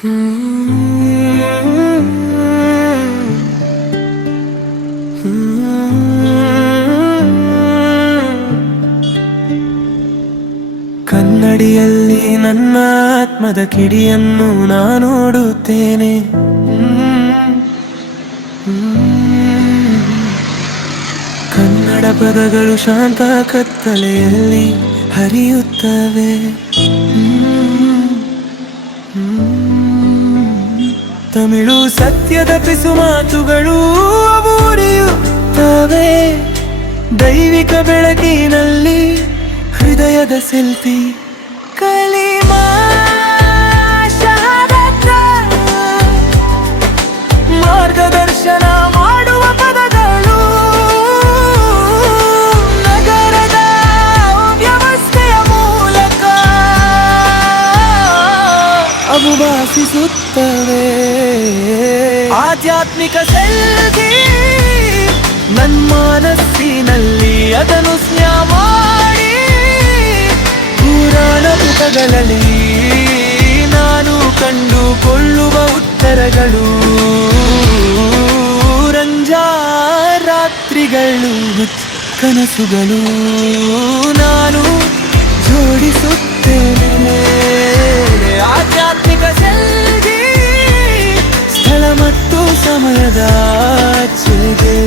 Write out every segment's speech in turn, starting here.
ಕನ್ನಡಿಯಲ್ಲಿ ನನ್ನ ಆತ್ಮದ ಕಿಡಿಯನ್ನು ನಾನು ನೋಡುತ್ತೇನೆ. ಕನ್ನಡ ಪದಗಳು ಶಾಂತ ಕತ್ತಲೆಯಲ್ಲಿ ಹರಿಯುತ್ತವೆ. ತಮಿಳು ಸತ್ಯದ ಪಿಸು ಮಾತುಗಳು ಉರಿಯುತ್ತವೆ. ದೈವಿಕ ಬೆಳಕಿನಲ್ಲಿ ಹೃದಯದ ಸೆಲ್ಫಿ ಕಲಿಮಾ ಶಹಾದತ ಮಾರ್ಗದರ್ಶನ ಮಾಡುವ ಪದಗಳು. ನಗರದ ವ್ಯವಸ್ಥೆಯ ಮೂಲಕ ಅವು ವಾಸಿಸುತ್ತವೆ. ಆಧ್ಯಾತ್ಮಿಕ ಸೆಲ್ಫಿ ನನ್ನ ಮನಸ್ಸಿನಲ್ಲಿ ಅದನ್ನು ಸ್ನ್ಯಾ ಮಾಡಿ ಪುರಾಣ ಪುಟಗಳಲ್ಲಿ ನಾನು ಕಂಡುಕೊಳ್ಳುವ ಉತ್ತರಗಳು. ರಂಜಾ ರಾತ್ರಿಗಳು ಕನಸುಗಳು ನಾನು ಜೋಡಿಸುತ್ತೇನೆ. ಆಧ್ಯಾತ್ಮಿಕ ಸೆಲ್ಫಿ ಸ್ಥಳ ಮತ್ತು ಸಮಯದ ಚೆದೆ.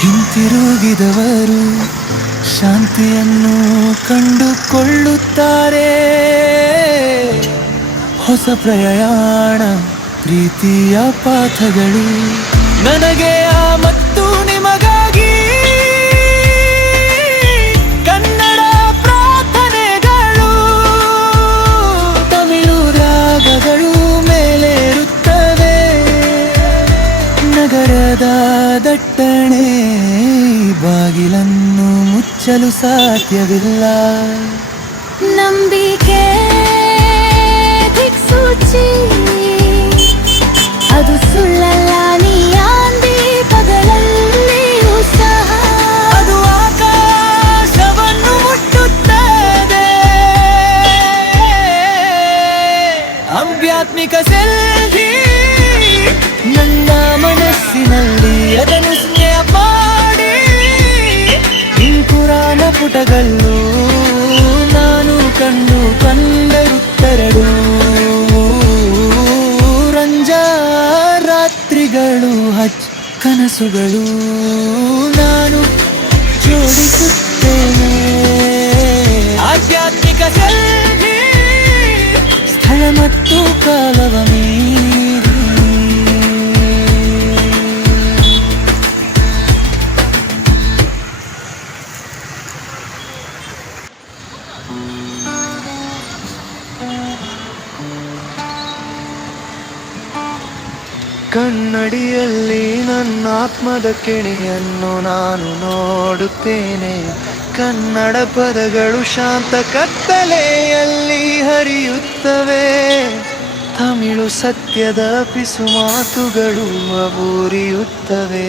ಹಿಂತಿರುಗಿದವರು ಶಾಂತಿಯನ್ನು ಕಂಡುಕೊಳ್ಳುತ್ತಾರೆ. ಹೊಸ ಪ್ರಯಾಣ ಪ್ರೀತಿಯ ಪಾಠಗಳು ನನಗೆ ಮತ್ತು ನಿಮಗಾಗಿ. ಕನ್ನಡ ಪ್ರಾರ್ಥನೆಗಳು ತಮಿಳು ರಾಗಗಳು ಮೇಲೇರುತ್ತವೆ. ನಗರದ ದಟ್ಟಣೆ ಬಾಗಿಲನ್ನು ಮುಚ್ಚಲು ಸಾಧ್ಯವಿಲ್ಲ. ನಂಬಿಕೆ ದಿಕ್ಸೂಚಿ ಅದು ಸುಳ್ಳಲ್ಲ. ನೀಯಾನ್ ದೀಪಗಳಲ್ಲಿಯೂ ಸಹ ಅದು ಆಕಾಶವನ್ನು ಮುಟ್ಟುತ್ತದೆ. ಆಧ್ಯಾತ್ಮಿಕ ಸೆಲ್ಫಿ ನನ್ನ ಮನಸ್ಸಿನಲ್ಲಿ ಅದನ್ನು ಸ್ನೇಹ ಮಾಡಿ ಪುರಾಣ ಪುಟಗಳು ನಾನು ಕಂಡರುತ್ತರಡು. ರಂಜಾ ರಾತ್ರಿಗಳು ಕನಸುಗಳು ನಾನು ಜೋಡಿಸುತ್ತೇನೆ. ಆಧ್ಯಾತ್ಮಿಕ ಸೆಲ್ಫಿ ಸ್ಥಳ ಮತ್ತು ಕಾಲವ ಮೀರಿ ಕನ್ನಡಿಯಲ್ಲಿ ನನ್ನ ಆತ್ಮದ ಕೆಣೆಯನ್ನು ನಾನು ನೋಡುತ್ತೇನೆ. ಕನ್ನಡ ಪದಗಳು ಶಾಂತ ಕತ್ತಲೆಯಲ್ಲಿ ಹರಿಯುತ್ತವೆ. ತಮಿಳು ಸತ್ಯದ ಪಿಸು ಮಾತುಗಳು ಅಬೂರಿಯುತ್ತವೆ.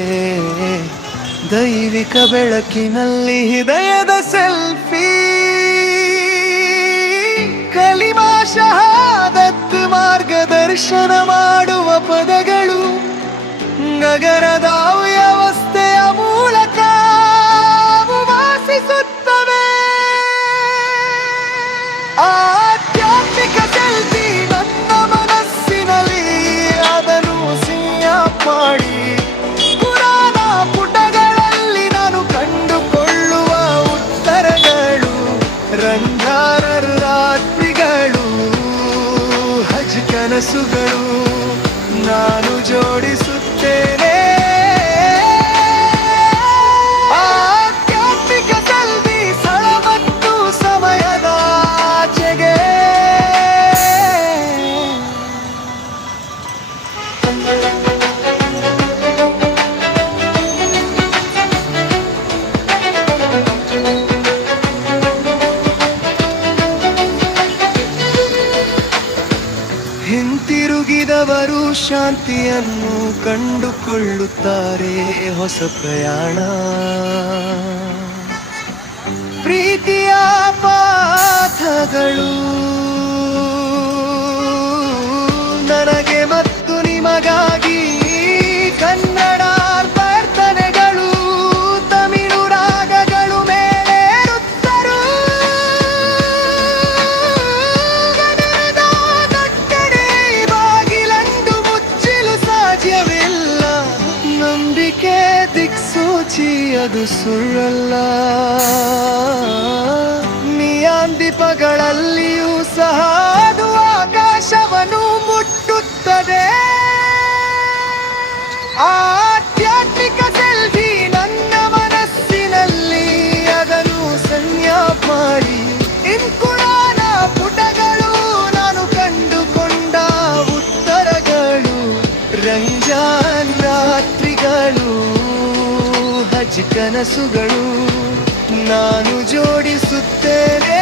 ದೈವಿಕ ಬೆಳಕಿನಲ್ಲಿ ಹೃದಯದ ಸೆಲ್ಫಿ ಕಲಿಮಾ ಶಹಾದತ್ ಮಾರ್ಗದರ್ಶನ ಮಾಡುವ ಪದಗಳು. ನಗರದ ವ್ಯವಸ್ಥೆಯ ಮೂಲಕ ವಾಸಿಸುತ್ತವೆ. ಆಧ್ಯಾತ್ಮಿಕ ಸೆಲ್ಫಿ ನನ್ನ ಮನಸ್ಸಿನಲ್ಲಿ ಅದನ್ನು ಸಿಂಹ ಮಾಡಿ ಪುರಾಣ ಪುಟಗಳಲ್ಲಿ ನಾನು ಕಂಡುಕೊಳ್ಳುವ ಉತ್ತರಗಳು. ರಂಗಾರ ರಾತ್ರಿಗಳು ಹಜ್ ಕನಸುಗಳು ನಾನು ಜೋಡಿಸುತ್ತೇನೆ. ಶಾಂತಿಯನ್ನು ಕಂಡುಕೊಳ್ಳುತ್ತಾರೆ ಹೊಸ ಪ್ರಯಾಣ. ಪ್ರೀತಿಯ ಪಾಠಗಳು ನನಗೆ ಮತ್ತು ನಿಮಗಾಗಿ. ಕನ್ನಡ ಪ್ರಾರ್ಥನೆಗಳು, ತಮಿಳು ರಾಗಗಳು ಮೇಲೇರುತ್ತರು. ಗಗನದ ಕಟ್ಟಡೆ ಬಾಗಿಲಂದು ಮುಚ್ಚಲು ಸಾಧ್ಯವಿಲ್ಲ. ನಂಬಿಕೆ ದಿಕ್ಸೂಚಿ ಅದು ಸುಳ್ಳಲ್ಲ. ನಿಯಾನ್ ದೀಪಗಳಲ್ಲಿಯೂ ಸಹ ಅದು ಆಕಾಶವನ್ನು ಮುಟ್ಟುತ್ತದೆ. ಆಧ್ಯಾತ್ಮಿಕ ಸೆಲ್ಫಿ ನನ್ನ ಮನಸ್ಸಿನಲ್ಲಿ, ಅದನ್ನು ಸಂಜ್ಞಾ ಮಾಡಿ. ಇನ್ಕುರಾನ ಪುಟಗಳು ನಾನು ಕಂಡುಕೊಂಡ ಉತ್ತರಗಳು. ರಂಜಾನ್ ರಾತ್ರಿಗಳು, ಹಜ್ ಕನಸುಗಳು ನಾನು ಜೋಡಿಸುತ್ತೇನೆ.